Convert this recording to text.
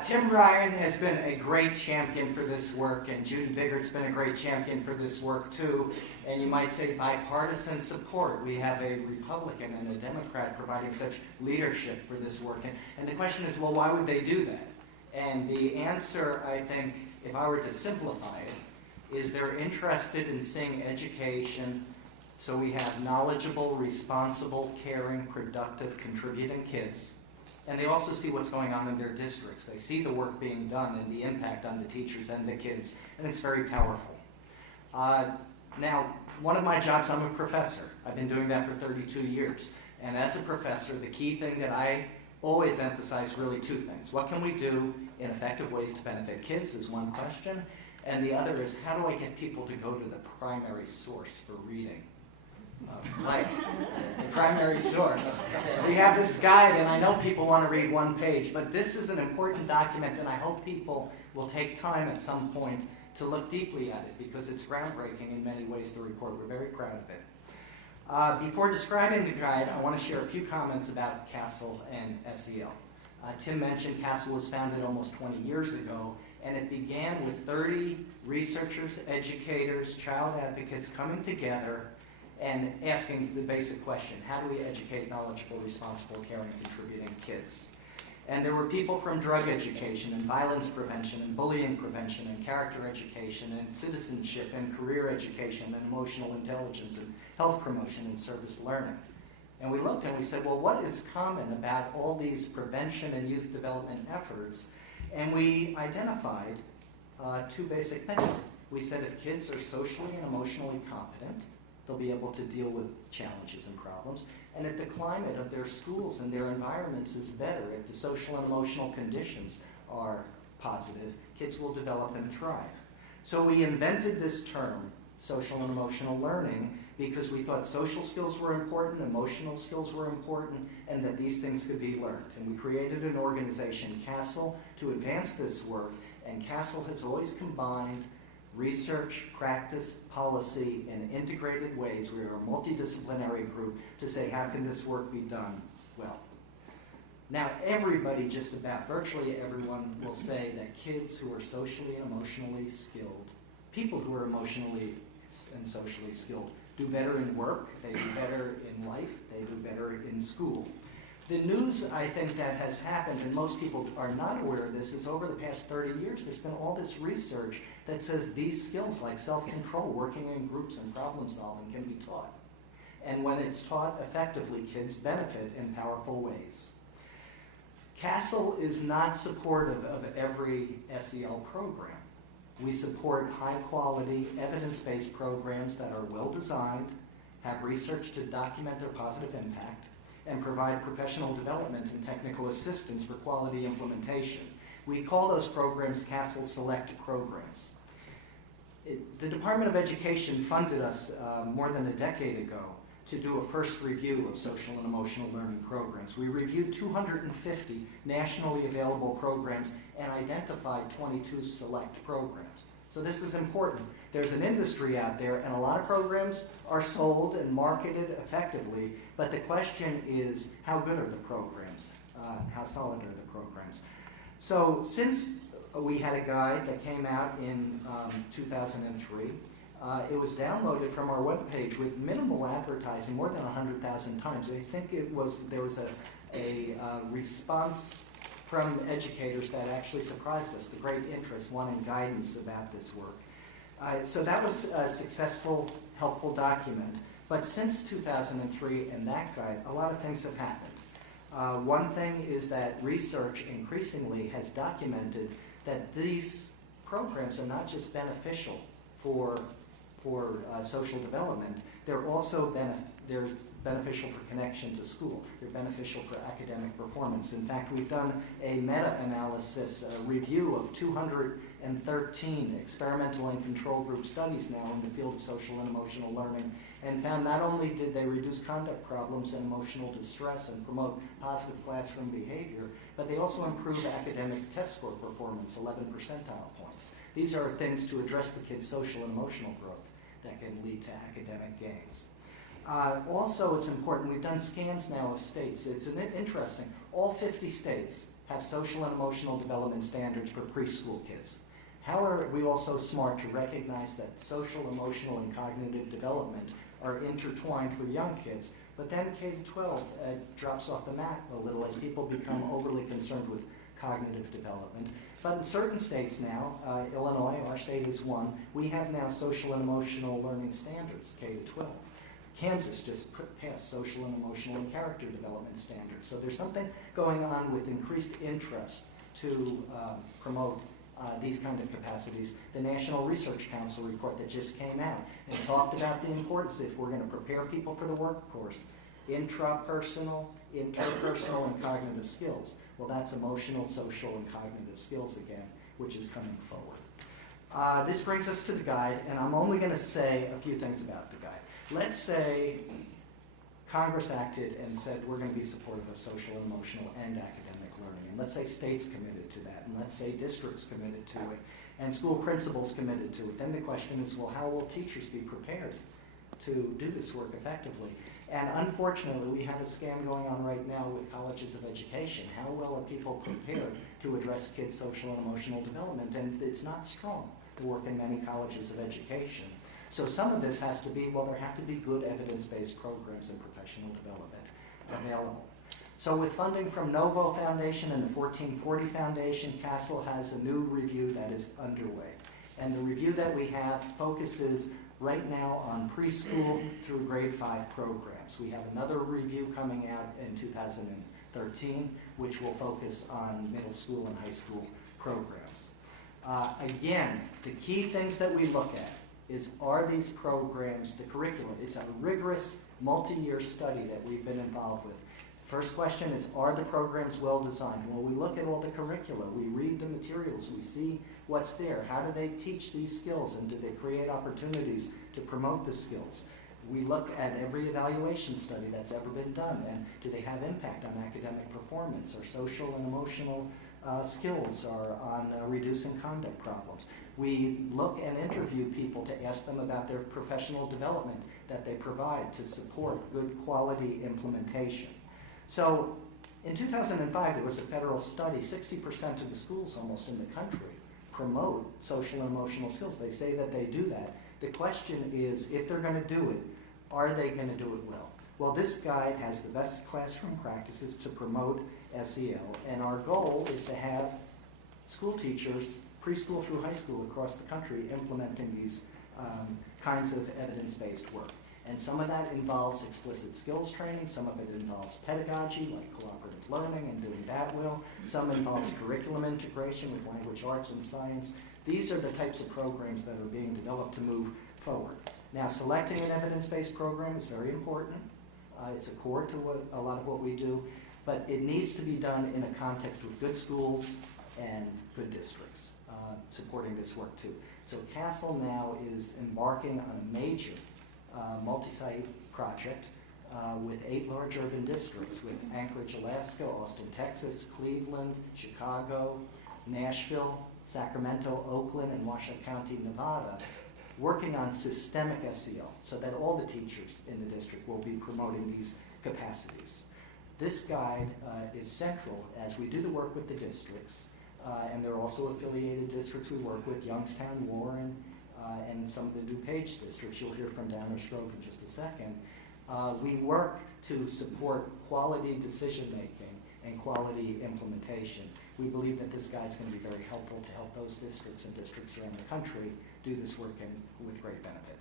Tim Ryan has been a great champion for this work, and Judy Biggart's been a great champion for this work too. And you might say bipartisan support. We have a Republican and a Democrat providing such leadership for this work. And the question is, well, why would they do that? And the answer, I think, if I were to simplify it, is they're interested in seeing education so we have knowledgeable, responsible, caring, productive, contributing kids. And they also see what's going on in their districts. They see the work being done and the impact on the teachers and the kids, and it's very powerful. Now, one of my jobs, I'm a professor. I've been doing that for 32 years. And as a professor, the key thing that I always emphasize really two things. What can we do in effective ways to benefit kids is one question, and the other is how do I get people to go to the primary source for reading? Like the primary source. We have this guide, and I know people want to read one page, but this is an important document, and I hope people will take time at some point to look deeply at it, because it's groundbreaking in many ways, the report. We're very proud of it. Before describing the guide, I want to share a few comments about CASEL and SEL. Tim mentioned CASEL was founded almost 20 years ago, and it began with 30 researchers, educators, child advocates coming together and asking the basic question, how do we educate knowledgeable, responsible, caring, contributing kids? And there were people from drug education and violence prevention and bullying prevention and character education and citizenship and career education and emotional intelligence and health promotion and service learning. And we looked and we said, well, what is common about all these prevention and youth development efforts? And we identified two basic things. We said if kids are socially and emotionally competent, they'll be able to deal with challenges and problems. And if the climate of their schools and their environments is better, if the social and emotional conditions are positive, kids will develop and thrive. So we invented this term, social and emotional learning, because we thought social skills were important, emotional skills were important, and that these things could be learned. And we created an organization, CASEL, to advance this work, and CASEL has always combined research, practice, policy in integrated ways. We are a multidisciplinary group to say, how can this work be done well? Now, everybody, just about virtually everyone, will say that kids who are socially and emotionally skilled, people who are emotionally and socially skilled, do better in work, they do better in life, they do better in school. The news, I think, that has happened, and most people are not aware of this, is over the past 30 years, there's been all this research that says these skills like self-control, working in groups, and problem solving can be taught. And when it's taught effectively, kids benefit in powerful ways. CASEL is not supportive of every SEL program. We support high-quality, evidence-based programs that are well-designed, have research to document their positive impact, and provide professional development and technical assistance for quality implementation. We call those programs CASEL Select Programs. The Department of Education funded us more than a decade ago to do a first review of social and emotional learning programs. We reviewed 250 nationally available programs and identified 22 select programs. So this is important. There's an industry out there, and a lot of programs are sold and marketed effectively, but the question is, how good are the programs? How solid are the programs? So since we had a guide that came out in 2003, it was downloaded from our webpage with minimal advertising, more than 100,000 times. I think there was a response from educators that actually surprised us, the great interest, wanting guidance about this work. So that was a successful, helpful document. But since 2003 and that guide, a lot of things have happened. One thing is that research increasingly has documented that these programs are not just beneficial for social development, they're also beneficial for connection to school. They're beneficial for academic performance. In fact, we've done a meta-analysis, a review of 213 experimental and control group studies now in the field of social and emotional learning, and found not only did they reduce conduct problems and emotional distress and promote positive classroom behavior, but they also improve academic test score performance, 11 percentile points. These are things to address the kids' social and emotional growth that can lead to academic gains. Also, it's important, we've done scans now of states. It's interesting. All 50 states have social and emotional development standards for preschool kids? How are we also smart to recognize that social, emotional, and cognitive development are intertwined for young kids, but then K-12 drops off the map a little as people become overly concerned with cognitive development. But in certain states now, Illinois, our state is one, we have now social and emotional learning standards, K-12. Kansas just passed social and emotional and character development standards. So there's something going on with increased interest to promote these kind of capacities. The National Research Council report that just came out and talked about the importance, if we're going to prepare people for the workforce, intrapersonal, interpersonal, and cognitive skills. Well, that's emotional, social, and cognitive skills again, which is coming forward. This brings us to the guide, and I'm only going to say a few things about the guide. Let's say Congress acted and said we're going to be supportive of social, emotional, and academic learning. And let's say states committed to that, and let's say districts committed to it, and school principals committed to it. Then the question is, well, how will teachers be prepared to do this work effectively? And unfortunately, we have a scam going on right now with colleges of education. How well are people prepared to address kids' social and emotional development? And it's not strong, the work in many colleges of education. So some of this has to be, well, there have to be good evidence-based programs and professional development available. So with funding from Novo Foundation and the 1440 Foundation, CASEL has a new review that is underway. And the review that we have focuses right now on preschool through grade 5 programs. We have another review coming out in 2013, which will focus on middle school and high school programs. Again, the key things that we look at is, are these programs, the curriculum, it's a rigorous multi-year study that we've been involved with. First question is, are the programs well designed? Well, we look at all the curricula, we read the materials, we see what's there. How do they teach these skills, and do they create opportunities to promote the skills? We look at every evaluation study that's ever been done, and do they have impact on academic performance, or social and emotional skills, or on reducing conduct problems? We look and interview people to ask them about their professional development that they provide to support good quality implementation. So in 2005, there was a federal study, 60% of the schools almost in the country promote social and emotional skills. They say that they do that. The question is, if they're going to do it, are they going to do it well? Well, this guide has the best classroom practices to promote SEL, and our goal is to have school teachers, preschool through high school across the country, implementing these kinds of evidence-based work. And some of that involves explicit skills training, some of it involves pedagogy, like cooperative learning and doing that well. Some involves curriculum integration with language arts and science. These are the types of programs that are being developed to move forward. Now, selecting an evidence-based program is very important. It's a core to a lot of what we do, but it needs to be done in a context with good schools and good districts supporting this work too. So CASEL now is embarking on a major multi-site project with 8 large urban districts, with Anchorage, Alaska, Austin, Texas, Cleveland, Chicago, Nashville, Sacramento, Oakland, and Washoe County, Nevada, working on systemic SEL so that all the teachers in the district will be promoting these capacities. This guide is central as we do the work with the districts, and there are also affiliated districts we work with, Youngstown, Warren, and some of the DuPage districts. You'll hear from Downers Grove in just a second. We work to support quality decision-making and quality implementation. We believe that this guide is going to be very helpful to help those districts and districts around the country do this work with great benefit.